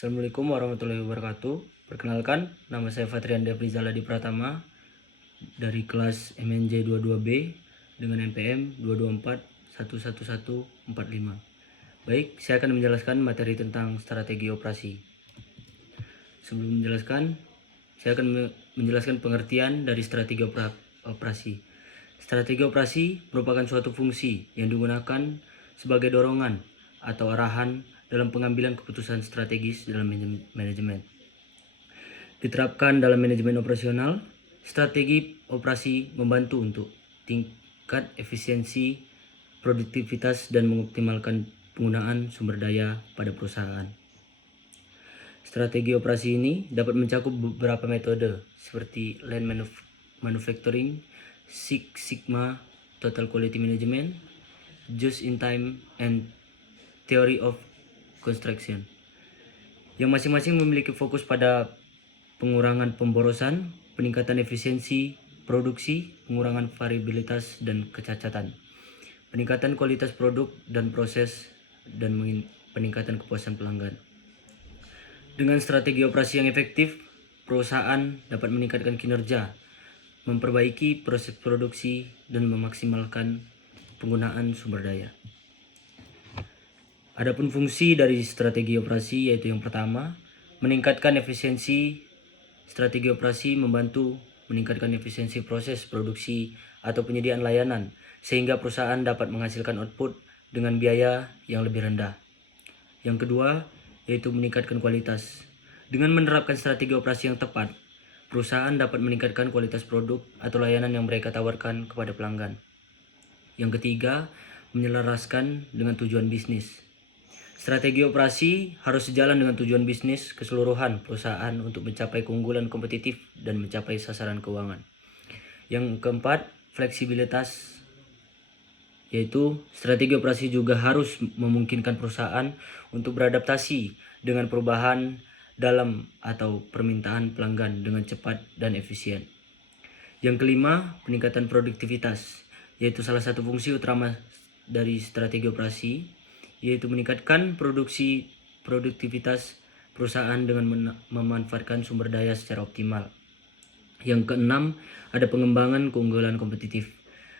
Assalamualaikum warahmatullahi wabarakatuh. Perkenalkan, nama saya Fatrian Devrizal Adi Pratama dari kelas MNJ 22B dengan NPM 224111145. Baik, saya akan menjelaskan materi tentang strategi operasi. Sebelum menjelaskan, saya akan menjelaskan pengertian dari strategi operasi. Strategi operasi merupakan suatu fungsi yang digunakan sebagai dorongan atau arahan dalam pengambilan keputusan strategis dalam manajemen. Diterapkan dalam manajemen operasional, strategi operasi membantu untuk tingkat efisiensi, produktivitas, dan mengoptimalkan penggunaan sumber daya pada perusahaan. Strategi operasi ini dapat mencakup beberapa metode seperti Lean Manufacturing, Six Sigma, Total Quality Management, Just in Time, and Theory of Construction, yang masing-masing memiliki fokus pada pengurangan pemborosan, peningkatan efisiensi produksi, pengurangan variabilitas dan kecacatan, peningkatan kualitas produk dan proses, dan peningkatan kepuasan pelanggan. Dengan strategi operasi yang efektif, perusahaan dapat meningkatkan kinerja, memperbaiki proses produksi, dan memaksimalkan penggunaan sumber daya. Adapun fungsi dari strategi operasi yaitu yang pertama, meningkatkan efisiensi. Strategi operasi membantu meningkatkan efisiensi proses produksi atau penyediaan layanan sehingga perusahaan dapat menghasilkan output dengan biaya yang lebih rendah. Yang kedua, yaitu meningkatkan kualitas. Dengan menerapkan strategi operasi yang tepat, perusahaan dapat meningkatkan kualitas produk atau layanan yang mereka tawarkan kepada pelanggan. Yang ketiga, menyelaraskan dengan tujuan bisnis. Strategi operasi harus sejalan dengan tujuan bisnis keseluruhan perusahaan untuk mencapai keunggulan kompetitif dan mencapai sasaran keuangan. Yang keempat, fleksibilitas, yaitu strategi operasi juga harus memungkinkan perusahaan untuk beradaptasi dengan perubahan dalam atau permintaan pelanggan dengan cepat dan efisien. Yang kelima, peningkatan produktivitas, yaitu salah satu fungsi utama dari strategi operasi, yaitu meningkatkan produktivitas perusahaan dengan memanfaatkan sumber daya secara optimal. Yang keenam, ada pengembangan keunggulan kompetitif.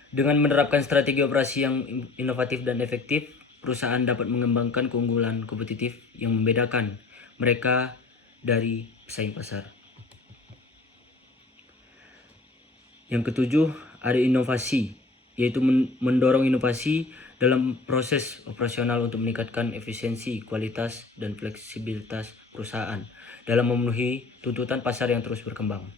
Dengan menerapkan strategi operasi yang inovatif dan efektif, perusahaan dapat mengembangkan keunggulan kompetitif yang membedakan mereka dari pesaing pasar. Yang ketujuh, ada inovasi, yaitu mendorong inovasi dalam proses operasional untuk meningkatkan efisiensi, kualitas, dan fleksibilitas perusahaan dalam memenuhi tuntutan pasar yang terus berkembang.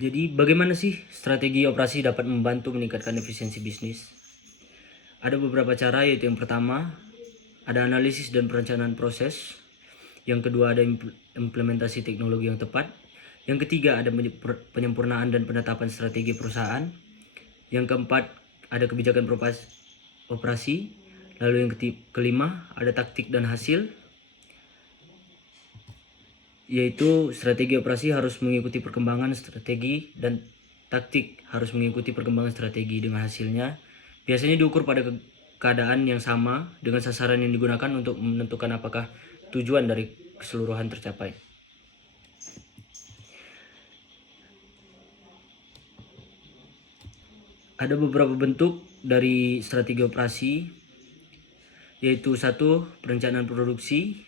Jadi, bagaimana sih strategi operasi dapat membantu meningkatkan efisiensi bisnis? Ada beberapa cara, yaitu yang pertama, ada analisis dan perencanaan proses. Yang kedua, ada implementasi teknologi yang tepat. Yang ketiga, ada penyempurnaan dan penetapan strategi perusahaan. Yang keempat, ada kebijakan operasi. Lalu yang kelima, ada taktik dan hasil, yaitu strategi operasi harus mengikuti perkembangan strategi dan taktik harus mengikuti perkembangan strategi dengan hasilnya. Biasanya diukur pada keadaan yang sama dengan sasaran yang digunakan untuk menentukan apakah tujuan dari keseluruhan tercapai. Ada beberapa bentuk dari strategi operasi, yaitu satu, perencanaan produksi.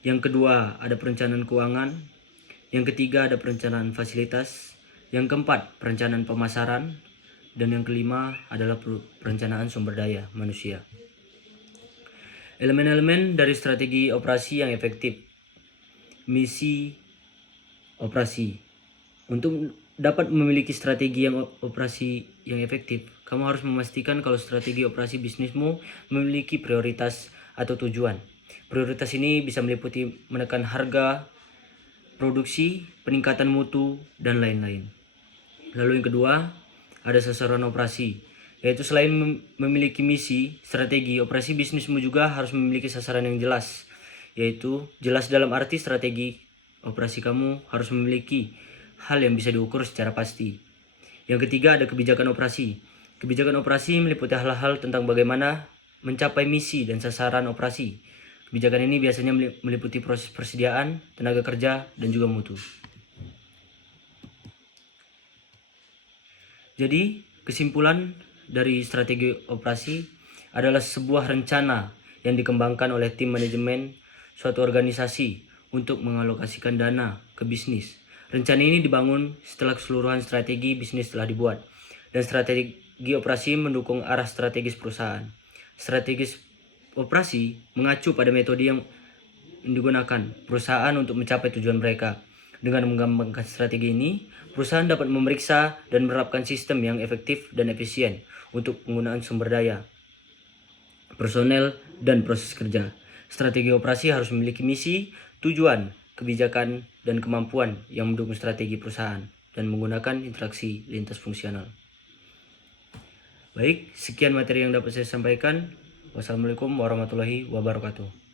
Yang kedua, ada perencanaan keuangan. Yang ketiga, ada perencanaan fasilitas. Yang keempat, perencanaan pemasaran. Dan yang kelima adalah perencanaan sumber daya manusia. Elemen-elemen dari strategi operasi yang efektif. Misi operasi. Untuk dapat memiliki strategi yang operasi yang efektif, kamu harus memastikan kalau strategi operasi bisnismu memiliki prioritas atau tujuan. Prioritas ini bisa meliputi menekan harga produksi, peningkatan mutu, dan lain-lain. Lalu yang kedua, ada sasaran operasi, yaitu selain memiliki misi, strategi operasi bisnismu juga harus memiliki sasaran yang jelas, yaitu jelas dalam arti strategi operasi kamu harus memiliki hal yang bisa diukur secara pasti. Yang ketiga, ada kebijakan operasi. Kebijakan operasi meliputi hal-hal tentang bagaimana mencapai misi dan sasaran operasi. Kebijakan ini biasanya meliputi proses persediaan, tenaga kerja, dan juga mutu. Jadi, kesimpulan dari strategi operasi adalah sebuah rencana yang dikembangkan oleh tim manajemen suatu organisasi untuk mengalokasikan dana ke bisnis. Rencana ini dibangun setelah keseluruhan strategi bisnis telah dibuat, dan strategi operasi mendukung arah strategis perusahaan. Strategis operasi mengacu pada metode yang digunakan perusahaan untuk mencapai tujuan mereka. Dengan mengembangkan strategi ini, perusahaan dapat memeriksa dan menerapkan sistem yang efektif dan efisien untuk penggunaan sumber daya, personel, dan proses kerja. Strategi operasi harus memiliki misi, tujuan, kebijakan, dan kemampuan yang mendukung strategi perusahaan dan menggunakan interaksi lintas fungsional. Baik, sekian materi yang dapat saya sampaikan. Wassalamualaikum warahmatullahi wabarakatuh.